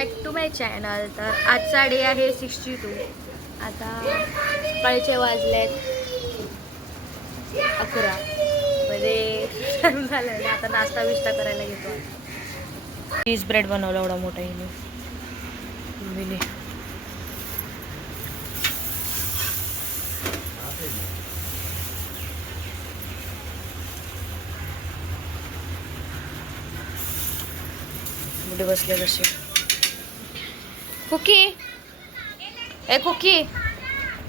Back to my channel. तर आजचा day आहे 62. आता सकाळचे वाजलेत 11 म्हणजे टाइम झाला आहे. आता नाश्ता बिस्टा करायला घेतो. चीज ब्रेड बनवला एवढा मोठा हिने. मुले बसले कसे. कुकी ए कुकी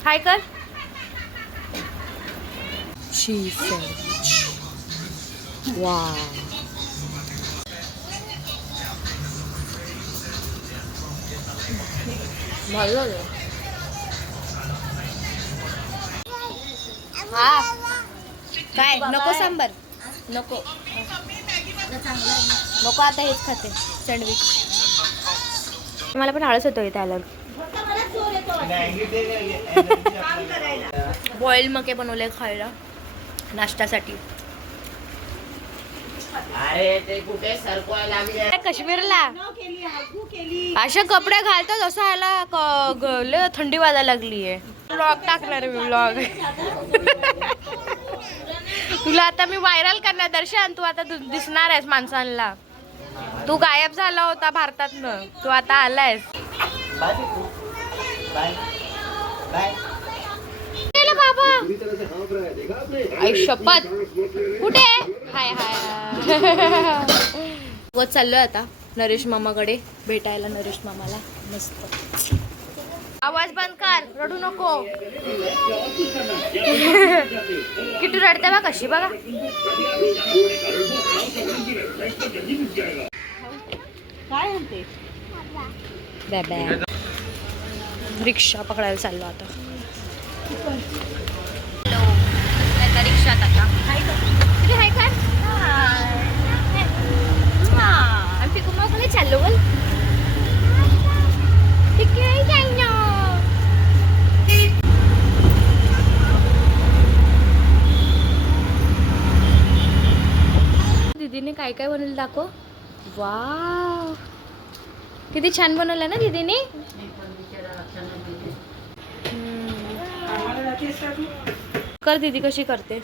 हाय कर. Cheese sandwich wow. भारी. हा काय नको सांबर नको नको आता हेच खाते सँडविच. मला पण आळस होतो इथे आल्यावर. बॉईल मके बनवले खायला नाश्त्यासाठी. काश्मीरला अशा कपडे घालतो जसं ह्याला थंडी वाजायला लागली आहे. व्लॉग टाकणार मी व्लॉग. तुला आता मी व्हायरल करणार दर्शन. तू आता दिसणार आहेस माणसांना. तू गायब झाला होता भारतातनं, तू आता आलायस. बाबा आई शपथ कुठे. हाय हाय व चाललोय आता नरेश मामाकडे भेटायला. नरेश मामाला मस्त. आवाज बंद कर, रडू नको. किती रडते बा कशी बघा. काय म्हणते रिक्षा पकडायला चाललो आता. रिक्षात आता किती हाय काय पिकू मग चाललो बोल. दीदीने काय काय बनवलं दाखव. वाव किती छान बनवलं ना दीदीने. कर दीदी कशी करते.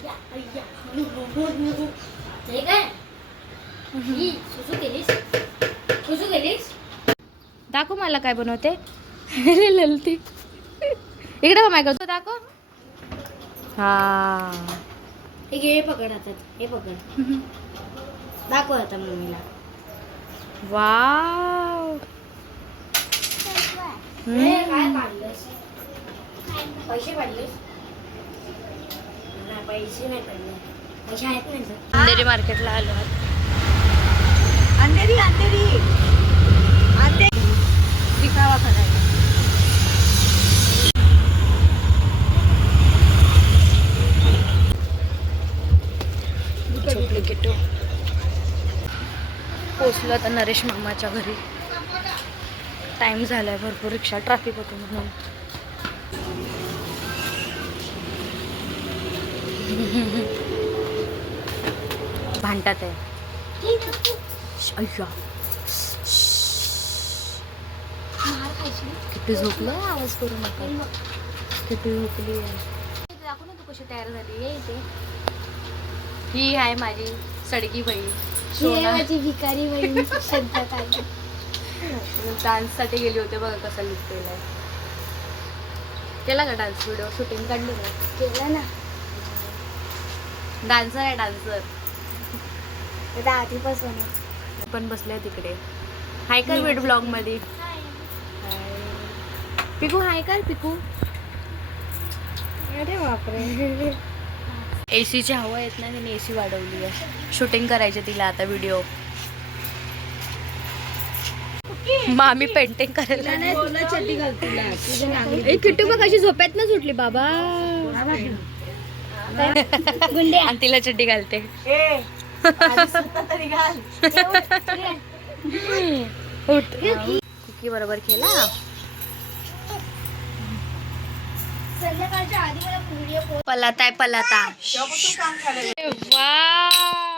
दाखव मला काय बनवते. ललती इकडे बघ माझ्या दाखव. हा हे पकड हातात. हे पकड दाखव आता मम्मीला. वाव काय काढलंस. पैसे काढलेस. पैसे नाही पडले. पैसे आहेत नाही. अंधेरी मार्केटला आलो. अंधेरी अंधेरी दिखावा करायला. पोचलो आता नरेश मामाच्या घरी. टाइम झालाय भरपूर. रिक्षा ट्रॅफिक होतो म्हणून. भांडतात आहे. अय्या किती झोपलं. आवाज करू नका. किती झोपली आहे. दाखव ना तू कशी तयार झाली आहे. इथे ही आहे माझी सडकी बहीण सोना. माझी भिकारी बहीण सध्या काय डान्स साठी गेली होते. बघा कसा लुक केलाय. केला का डान्स व्हिडिओ शूटिंग काढली का. केलं ना. डान्सर आहे डान्सर. आधीपासून पण बसले तिकडे. हाय कर व्हिडिओ ब्लॉग मध्ये. पिकू हाय कर पिकू. अरे बापरे. एसीची हवा येत नाही. त्याने एसी वाढवली आहे. शूटिंग करायची तिला आता व्हिडिओ. मामी पेंटिंग करायला. तुला चड्डी घालते. किट्टू बघ कशी झोपेत ना सुटली बाबा. गुंडे आणि तिला चड्डी घालते. कुकी बरोबर केला. संध्याकाळच्या आधी मला व्हिडिओ पलाता आहे पलाता. वाव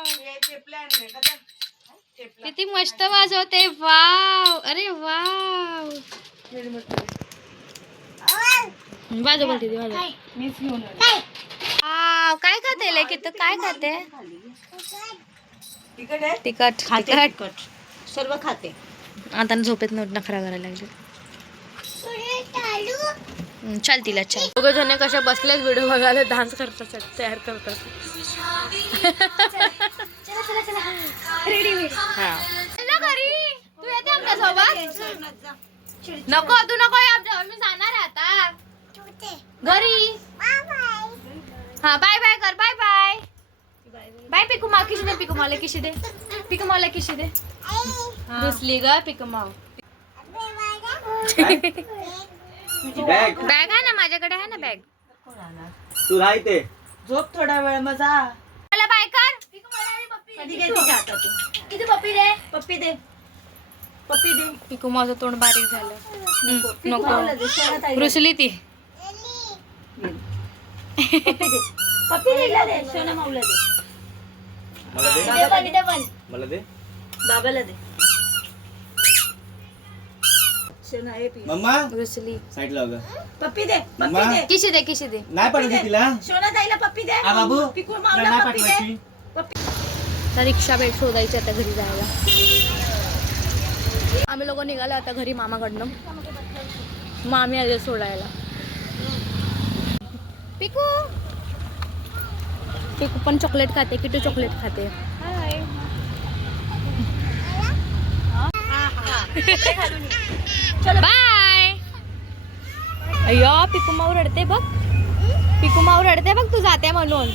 किती मस्त वाजवते. वाव, अरे वाव. वाजव बोलते ती, वाजव. वाव, काय खाते लय किती, काय खाते? तिखट तिखट सर्व खाते. आता झोपेत नखरा करायला लागले. चल तिला चल. दोघे जण कशा बसलेत व्हिडिओ बघायला, डान्स करतात, तयार करतात. घरी तू येते आमच्या सोबत? नको तू नको ये आमच्या, मी जाणार आहे आता घरी. हा बाय बाय कर, बाय बाय बाय. पिकू माव किशी दे, पिकू मावला किशी दे, पिकू मावला किशी दे. घुसली ग पिकू माव. बॅग आहे ना माझ्याकडे, आहे ना बॅग. तू राहते झोप थोडा वेळ मजा. मला बाय कर. कधी घे तिच्या हातातून. किती पप्पी दे, पप्पी दे, पप्पी दे. पिकू माझं तोंड बारीक झालं. नको रुसली ती. पप्पी दिला दे, सोना माऊला दे. मला दे, दे पण. मला दे. बाबाला दे. सोना हे पी. मम्मा रुसली. साईड लाव ग. पप्पी दे, पप्पी मम्मा. दे. किशी दे, किशी दे. नाही पडत तिला. सोना ताईला पप्पी दे. आ बाबू पिकू तुला माऊला नाही पप्पी दे. पाठवायची. तर रिक्षा भेट शोधायची आता घरी जायला. आम्ही लोक निघालो आता घरी मामाकडनं. मामी आले सोडायला. पिकू पिकू पण चॉकलेट खाते, किटू चॉकलेट खाते. बाय. अय्यो पिकू माऊ रडते बघ, पिकू माऊ रडते बघ, तू जाते म्हणून.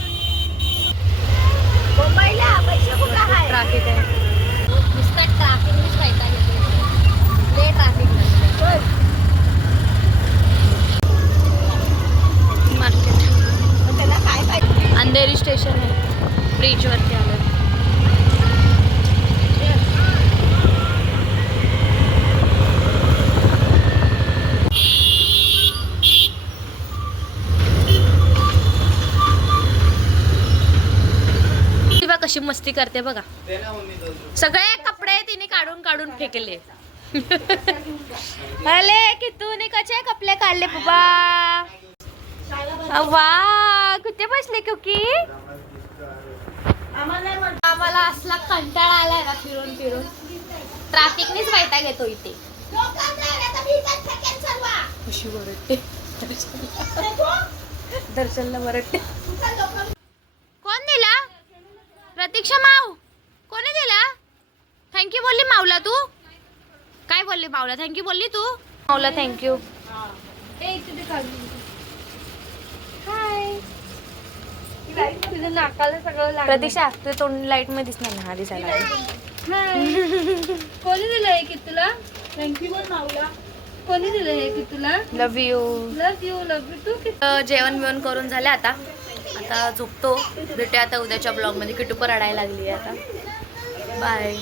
ट्रॅफिक आहे नुसतं, ट्रॅफिकच पाहिजे. लय ट्रॅफिक मार्केट. अंधेरी स्टेशन आहे, ब्रिजवरती आलं. कशी मस्ती करते बघा. सगळे कपडे तिने काढून काढून फेकले. अरे कितूने कसे कपडे काढले बाबा. वा कुठे बसले क्योंकि आम्हाला असला कंटाळा आलाय ना फिरून फिरून. ट्रॅफिकनेच वैताग घेतो इथे. कशी वरडते दर्शनला वरडते. कोण दिला? प्रतीक्षा माऊ. कोणी दिला? थँक्यू बोलली माऊला तू? काय बोलली माऊला? थँक्यू बोलली तू माऊला? थँक्यू. प्रतीक्षा तुझं तोंड लाईट मध्ये दिसणार ना. हा दिसायला कोणी दिलं हे की तुला? थँक्यू बोल माऊला. कोणी दिलं हे की तुला? Love you. Love you, love you too. जेवण बिवण करून झाले आता. आता झोपतो. भेटूया आता उद्याच्या ब्लॉग मध्ये. किटू पण रडायला लागली आता. बाय.